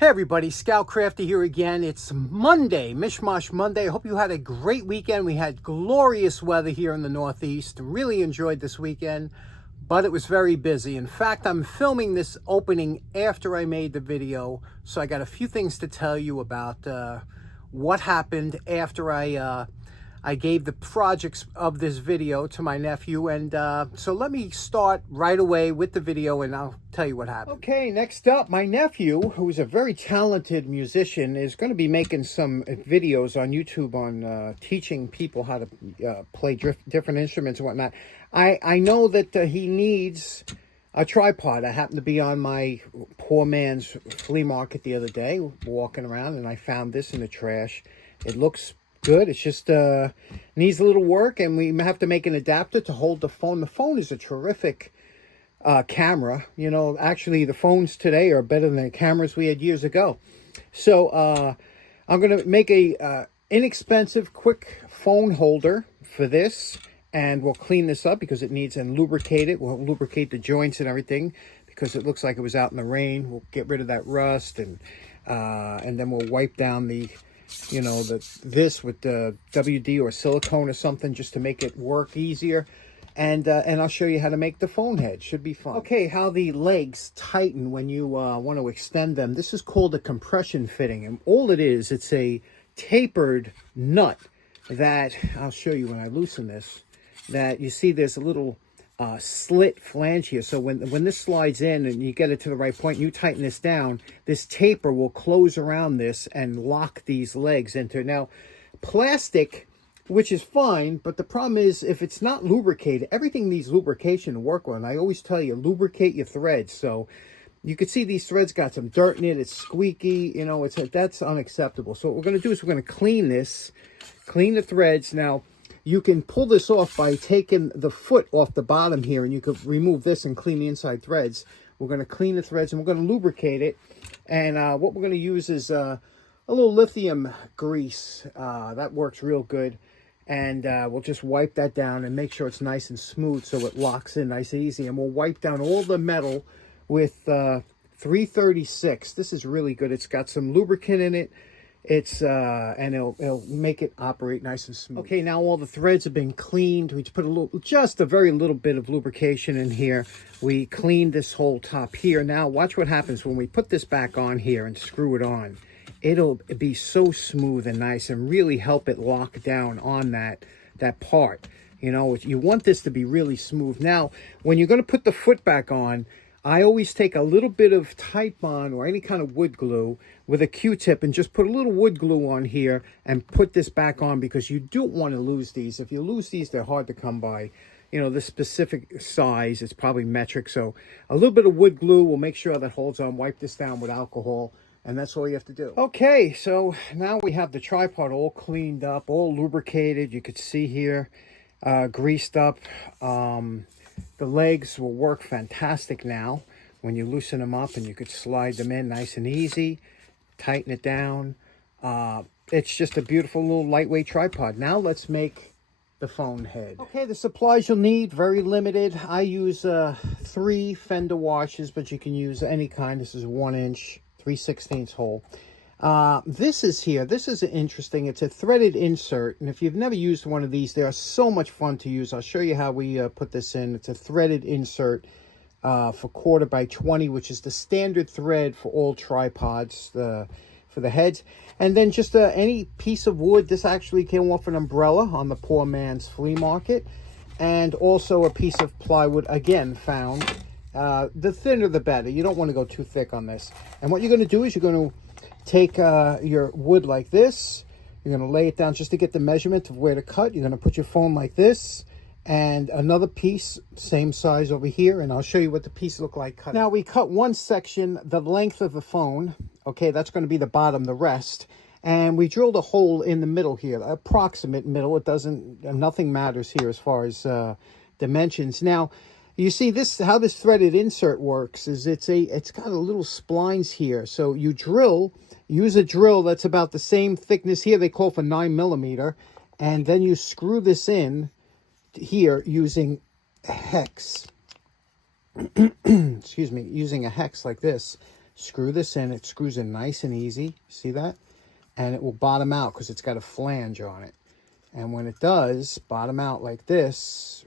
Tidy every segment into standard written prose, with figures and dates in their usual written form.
Hey everybody, Scout Crafty here again. It's Monday, Mishmash Monday. I hope you had a great weekend. We had glorious weather here in the Northeast. Really enjoyed this weekend, but it was very busy. In fact, I'm filming this opening after I made the video, so I got a few things to tell you about what happened after I gave the projects of this video to my nephew. And so let me start right away with the video and I'll tell you what happened. Okay, next up, my nephew, who's a very talented musician, is going to be making some videos on YouTube on teaching people how to play different instruments and whatnot. I know that he needs a tripod. I happened to be on my poor man's flea market the other day, walking around, and I found this in the trash. It looks good. It's just needs a little work, and we have to make an adapter to hold the phone. The phone is a terrific camera. You know, actually the phones today are better than the cameras we had years ago. So I'm going to make a inexpensive, quick phone holder for this, and we'll clean this up because it needs and lubricate it. We'll lubricate the joints and everything because it looks like it was out in the rain. We'll get rid of that rust, and then we'll wipe down the this with the WD or silicone or something just to make it work easier. And I'll show you how to make the phone head. Should be fun. Okay, how the legs tighten when you want to extend them. This is called a compression fitting. And all it is, it's a tapered nut that, I'll show you when I loosen this, that you see there's a little slit flange here. So when this slides in and you get it to the right point, you tighten this down, this taper will close around this and lock these legs into. Now, plastic, which is fine, but the problem is if it's not lubricated, everything needs lubrication to work on. I always tell you, lubricate your threads. So you can see these threads got some dirt in it. It's squeaky, you know, that's unacceptable. So what we're going to do is we're going to clean this, clean the threads. Now, you can pull this off by taking the foot off the bottom here, and you could remove this and clean the inside threads. We're going to clean the threads, and we're going to lubricate it. And what we're going to use is a little lithium grease. That works real good. And we'll just wipe that down and make sure it's nice and smooth so it locks in nice and easy. And we'll wipe down all the metal with 336. This is really good. It's got some lubricant in it. It's and it'll make it operate nice and smooth. Okay, now all the threads have been cleaned. We put just a very little bit of lubrication in here. We cleaned this whole top here. Now watch what happens when we put this back on here and screw it on. It'll be so smooth and nice and really help it lock down on that part. You know, you want this to be really smooth. Now, when you're going to put the foot back on, I always take a little bit of Titebond or any kind of wood glue with a Q-tip and just put a little wood glue on here and put this back on, because you don't want to lose these. If you lose these, they're hard to come by. You know, the specific size, it's probably metric. So a little bit of wood glue will make sure that holds on. Wipe this down with alcohol, and that's all you have to do. Okay, so now we have the tripod all cleaned up, all lubricated. You could see here, greased up. The legs will work fantastic now when you loosen them up, and you could slide them in nice and easy, tighten it down. It's just a beautiful little lightweight tripod. Now let's make the phone head. Okay, the supplies you'll need, very limited. I use 3 fender washers, but you can use any kind. This is 1-inch, 3/16 hole. This is interesting. It's a threaded insert, and if you've never used one of these, they are so much fun to use. I'll show you how we put this in. It's a threaded insert for 1/4x20, which is the standard thread for all tripods for the heads. And then just any piece of wood. This actually came off an umbrella on the poor man's flea market, and also a piece of plywood, again found. The thinner the better. You don't want to go too thick on this. And what you're going to do is you're going to take your wood like this. You're going to lay it down just to get the measurement of where to cut. You're going to put your phone like this, and another piece same size over here, and I'll show you what the piece look like cut. Now we cut one section the length of the phone. Okay, that's going to be the bottom, the rest. And we drilled a hole in the middle here, approximate middle. It doesn't, nothing matters here as far as dimensions. Now you see this, how this threaded insert works is it's got a little splines here. So you use a drill that's about the same thickness here. They call for 9mm, and then you screw this in here using a hex. Excuse me, using a hex like this. screw this in. It screws in nice and easy. See that? And it will bottom out because it's got a flange on it. And when it does bottom out like this,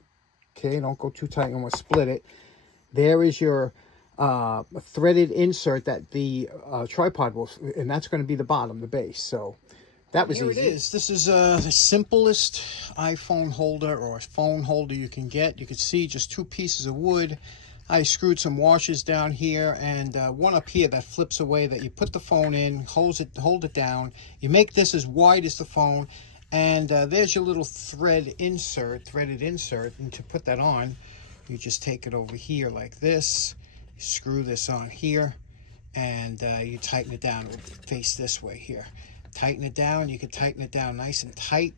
okay, don't go too tight. I'm going to split it. There is your threaded insert that the tripod will, and that's going to be the bottom, the base. So that was easy. Here it is. This is the simplest iPhone holder or phone holder you can get. You can see just 2 pieces of wood. I screwed some washers down here and one up here that flips away that you put the phone in, hold it down. You make this as wide as the phone, and there's your little threaded insert. And to put that on, you just take it over here like this. You screw this on here, and you tighten it down. It'll face this way here. Tighten it down. You can tighten it down nice and tight,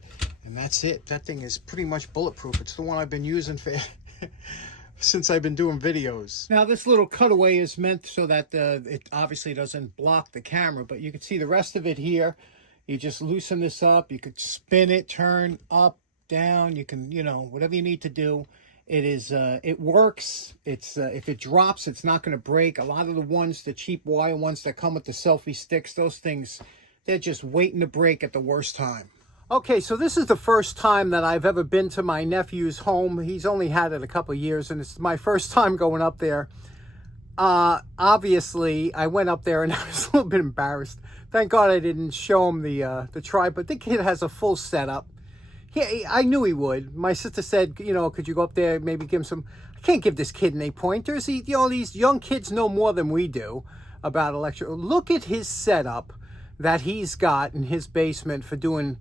and that's it. That thing is pretty much bulletproof. It's the one I've been using for since I've been doing videos. Now this little cutaway is meant so that it obviously doesn't block the camera, but you can see the rest of it here. You just loosen this up. You could spin it, turn up, down. You can, you know, whatever you need to do. It is, it works. It's, if it drops, it's not going to break. A lot of the ones, the cheap wire ones that come with the selfie sticks, those things, they're just waiting to break at the worst time. Okay, so this is the first time that I've ever been to my nephew's home. He's only had it a couple of years, and it's my first time going up there. Obviously, I went up there and I was a little bit embarrassed. Thank God I didn't show him the tripod. The kid has a full setup. I knew he would. My sister said, you know, could you go up there, maybe give him some... I can't give this kid any pointers. You know, these young kids know more than we do about electric. Look at his setup that he's got in his basement for doing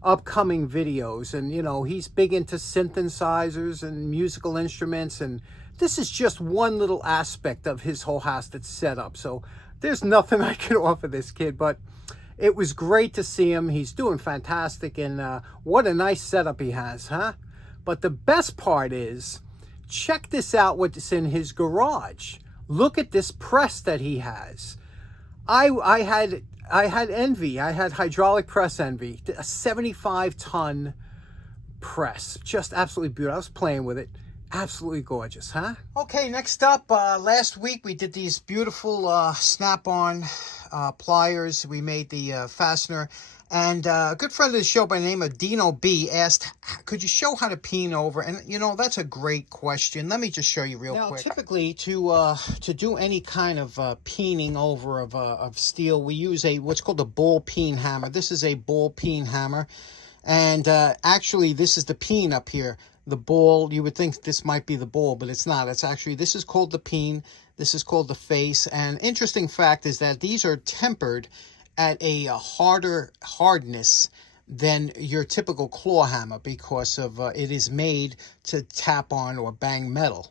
upcoming videos. And, you know, he's big into synthesizers and musical instruments. And this is just one little aspect of his whole house that's set up. So there's nothing I can offer this kid, but it was great to see him. He's doing fantastic, and what a nice setup he has, huh? But the best part is, check this out, what's in his garage. Look at this press that he has. I had envy. I had hydraulic press envy. A 75-ton press. Just absolutely beautiful. I was playing with it. Absolutely gorgeous, huh? Okay, next up, last week we did these beautiful snap-on pliers. We made the fastener. And a good friend of the show by the name of Dino B asked, could you show how to peen over? And, you know, that's a great question. Let me just show you real quick. Now, typically, to do any kind of peening over of steel, we use what's called a ball peen hammer. This is a ball peen hammer. And actually, this is the peen up here. The ball, you would think this might be the ball, but it's not. It's actually, this is called the peen. This is called the face. And interesting fact is that these are tempered at a harder hardness than your typical claw hammer because of it is made to tap on or bang metal.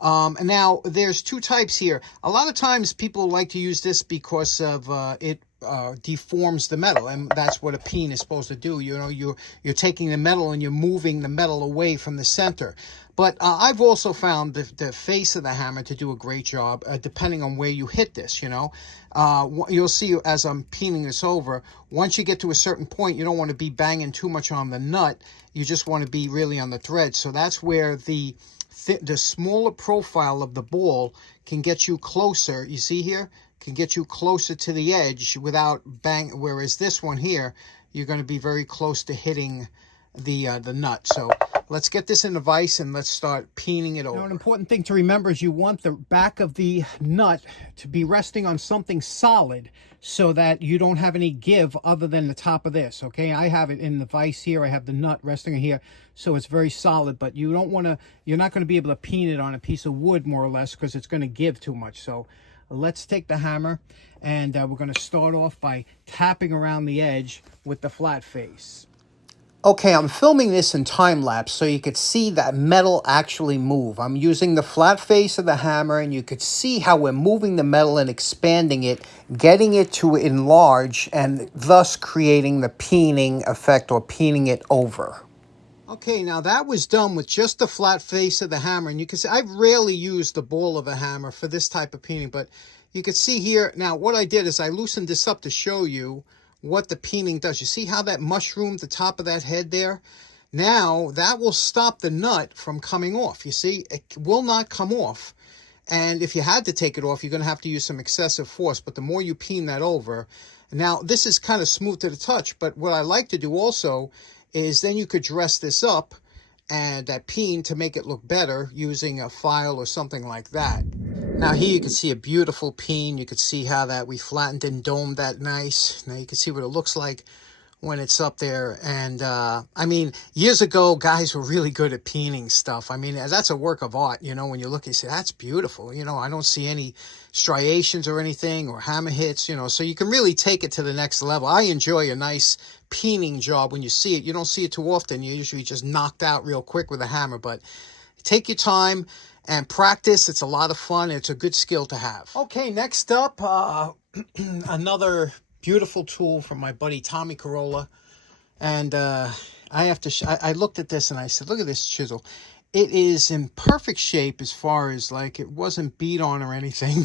And now there's 2 types here. A lot of times people like to use this because of it deforms the metal, and that's what a peen is supposed to do. You know, you're taking the metal and you're moving the metal away from the center. But I've also found the face of the hammer to do a great job, depending on where you hit this, you know. You'll see as I'm peening this over, once you get to a certain point, you don't want to be banging too much on the nut. You just want to be really on the thread. So that's where the smaller profile of the ball can get you closer. You see here? Can get you closer to the edge without bang. Whereas this one here, you're going to be very close to hitting the nut. So let's get this in the vise and let's start peening it over. Now, an important thing to remember is you want the back of the nut to be resting on something solid so that you don't have any give other than the top of this, okay? I have it in the vise here. I have the nut resting here, so it's very solid, but you don't want to, you're not going to be able to peen it on a piece of wood, more or less, because it's going to give too much. So let's take the hammer, and we're going to start off by tapping around the edge with the flat face. Okay, I'm filming this in time-lapse so you could see that metal actually move. I'm using the flat face of the hammer, and you could see how we're moving the metal and expanding it, getting it to enlarge, and thus creating the peening effect or peening it over. Okay, now that was done with just the flat face of the hammer, and you can see I've rarely used the ball of a hammer for this type of peening, but you can see here, now what I did is I loosened this up to show you what the peening does. You see how that mushroomed the top of that head there? Now that will stop the nut from coming off. You see, it will not come off. And if you had to take it off, you're going to have to use some excessive force. But the more you peen that over, now this is kind of smooth to the touch. But what I like to do also is then you could dress this up and that peen to make it look better using a file or something like that. Now here you can see a beautiful peen. You could see how that we flattened and domed that nice. Now you can see what it looks like when it's up there. And I mean, years ago, guys were really good at peening stuff. I mean, that's a work of art, you know, when you look and say, that's beautiful. You know, I don't see any striations or anything or hammer hits, you know, so you can really take it to the next level. I enjoy a nice peening job when you see it. You don't see it too often. You're usually just knocked out real quick with a hammer, but take your time and practice. It's a lot of fun. It's a good skill to have. Okay, next up, another beautiful tool from my buddy Tommy Carolla. And I have to I looked at this and I said, look at this chisel. It is in perfect shape as far as like it wasn't beat on or anything,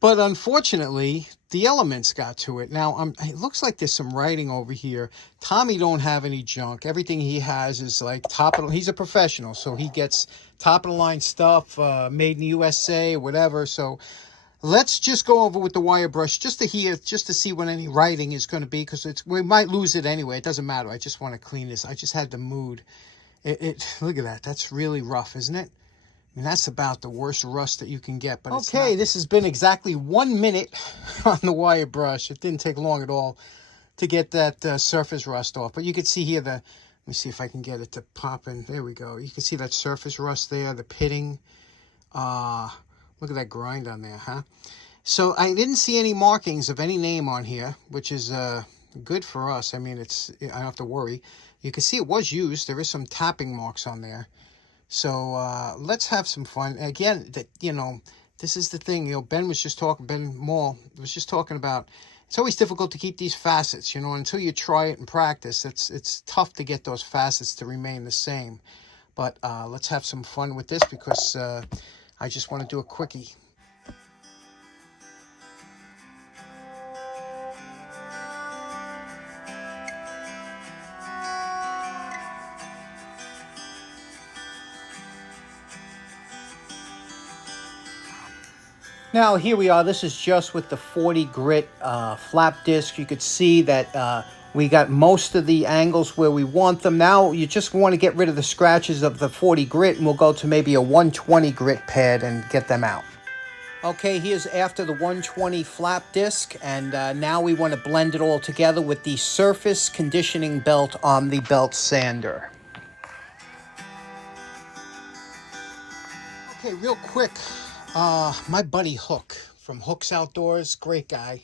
but unfortunately the elements got to it. Now it looks like there's some writing over here. Tommy don't have any junk. Everything he has is like he's a professional, so he gets top of the line stuff, made in the USA or whatever. So let's just go over with the wire brush just to see what any writing is going to be, because we might lose it anyway. It doesn't matter. I just want to clean this. I just had the mood. Look at that. That's really rough, isn't it? I mean, that's about the worst rust that you can get. But okay, this has been exactly 1 minute on the wire brush. It didn't take long at all to get that surface rust off. But you can see here let me see if I can get it to pop in. There we go. You can see that surface rust there, the pitting. Look at that grind on there, huh? So I didn't see any markings of any name on here, which is good for us. I mean, I don't have to worry. You can see it was used. There is some tapping marks on there. So let's have some fun. Again, this is the thing. You know, Ben Mall was just talking about, it's always difficult to keep these facets, you know, until you try it and practice. It's tough to get those facets to remain the same. But let's have some fun with this, because I just want to do a quickie. Now here we are. This is just with the 40 grit flap disc. You could see that we got most of the angles where we want them. Now you just want to get rid of the scratches of the 40 grit, and we'll go to maybe a 120 grit pad and get them out. Okay, here's after the 120 flap disc, and now we want to blend it all together with the surface conditioning belt on the belt sander. Okay, real quick, my buddy Hook from Hook's Outdoors, great guy,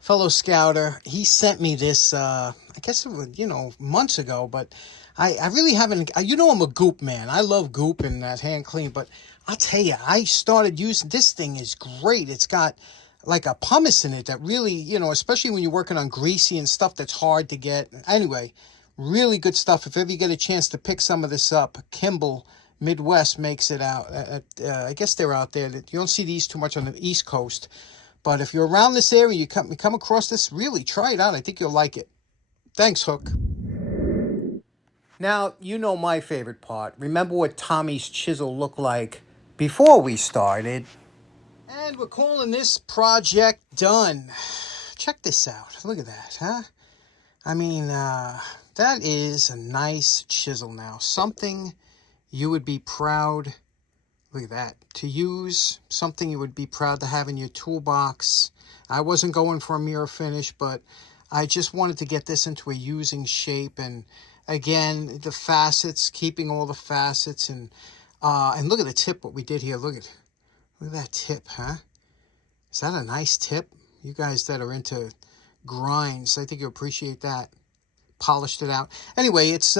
fellow scouter, he sent me this, I guess it was, months ago, but I really haven't, I'm a goop man. I love goop and that hand clean, but I'll tell you, I started using, this thing is great. It's got like a pumice in it that really, especially when you're working on greasy and stuff that's hard to get. Anyway, really good stuff. If ever you get a chance to pick some of this up, Kimball Midwest makes it out. I guess they're out there. You don't see these too much on the East Coast. But if you're around this area, you come across this, really try it out. I think you'll like it. Thanks, Hook. Now, you know my favorite part. Remember what Tommy's chisel looked like before we started. And we're calling this project done. Check this out. Look at that, huh? I mean, that is a nice chisel now. Something you would be proud, look at that, to use. Something you would be proud to have in your toolbox. I wasn't going for a mirror finish, but I just wanted to get this into a using shape. And again, the facets, keeping all the facets, and look at the tip, what we did here. Look at that tip, huh? Is that a nice tip? You guys that are into grinds, I think you'll appreciate that. Polished it out. Anyway, it's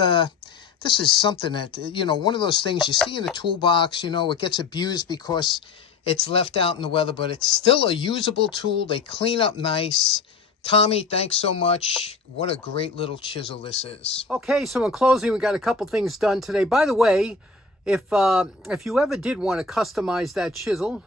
this is something that, one of those things you see in the toolbox, it gets abused because it's left out in the weather, but it's still a usable tool. They clean up nice. Tommy, thanks so much. What a great little chisel this is. Okay, so in closing, we got a couple things done today. By the way, if you ever did want to customize that chisel,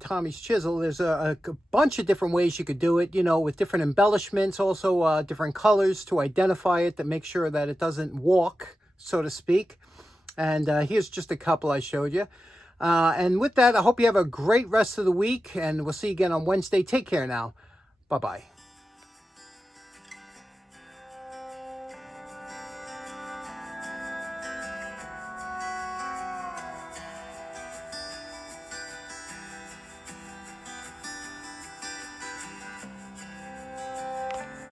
Tommy's chisel, there's a bunch of different ways you could do it, with different embellishments, also different colors to identify it, to make sure that it doesn't walk, so to speak. And here's just a couple I showed you. And with that, I hope you have a great rest of the week, and we'll see you again on Wednesday. Take care now. Bye-bye.